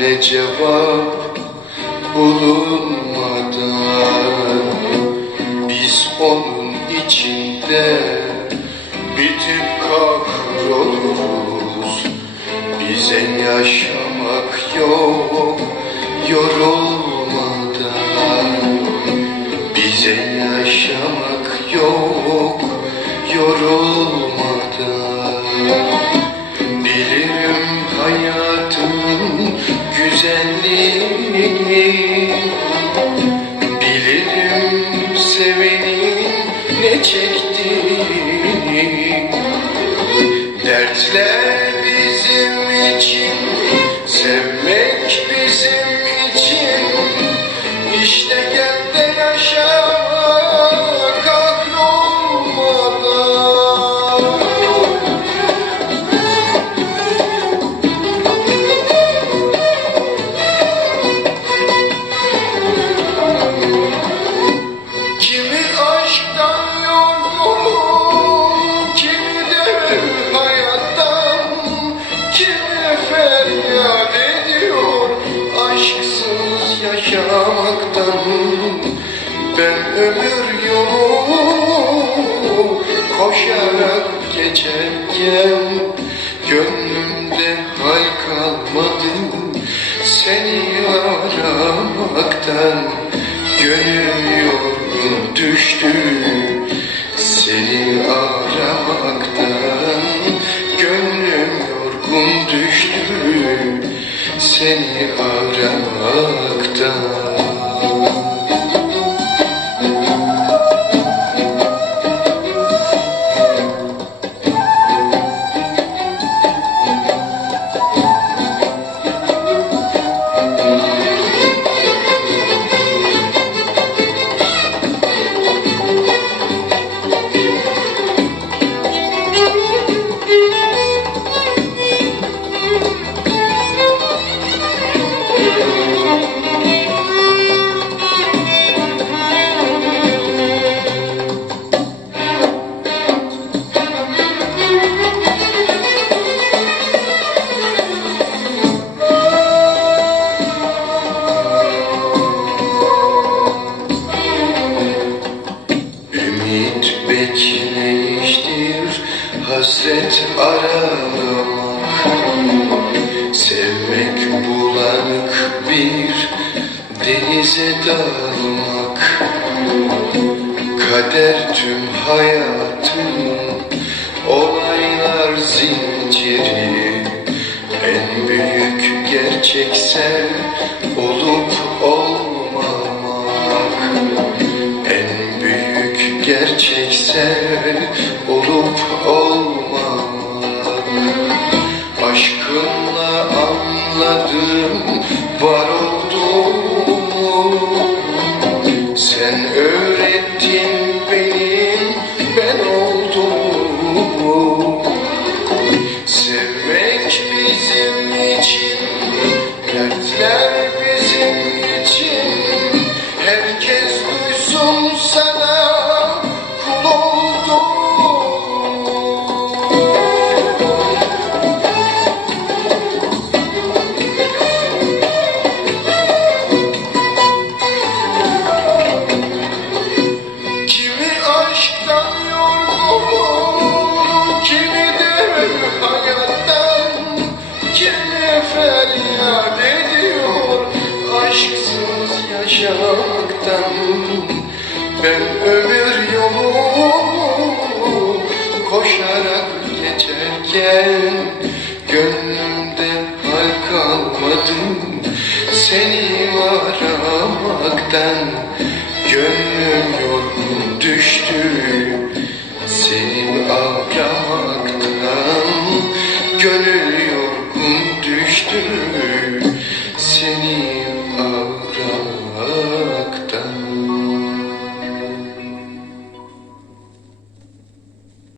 ne cevap bulunmadan Biz onun içinde bitip kahroluruz. Bize yaşamak yok yorulmadan. Bize yaşamak yok yorulmadan Dertler bizim için, sevmek yaşamaktan. Ben ömür yolu koşarak geçerken gönlümde hal kalmadı seni aramaktan. Gönül yorgun düştü seni aramaktan Gönlüm yorgun düştü seni Ümit bekleyiştir, hasret aramak Sevmek bulanık bir denize dalmak. Kader tüm hayatın olaylar zinciri. En büyük gerçekse olup olmamak büyük ömür yolu koşarak geçerken gönlümde hal kalmadı seni aramaktan. Gönlüm yorgun düştü seni aramaktan Gönül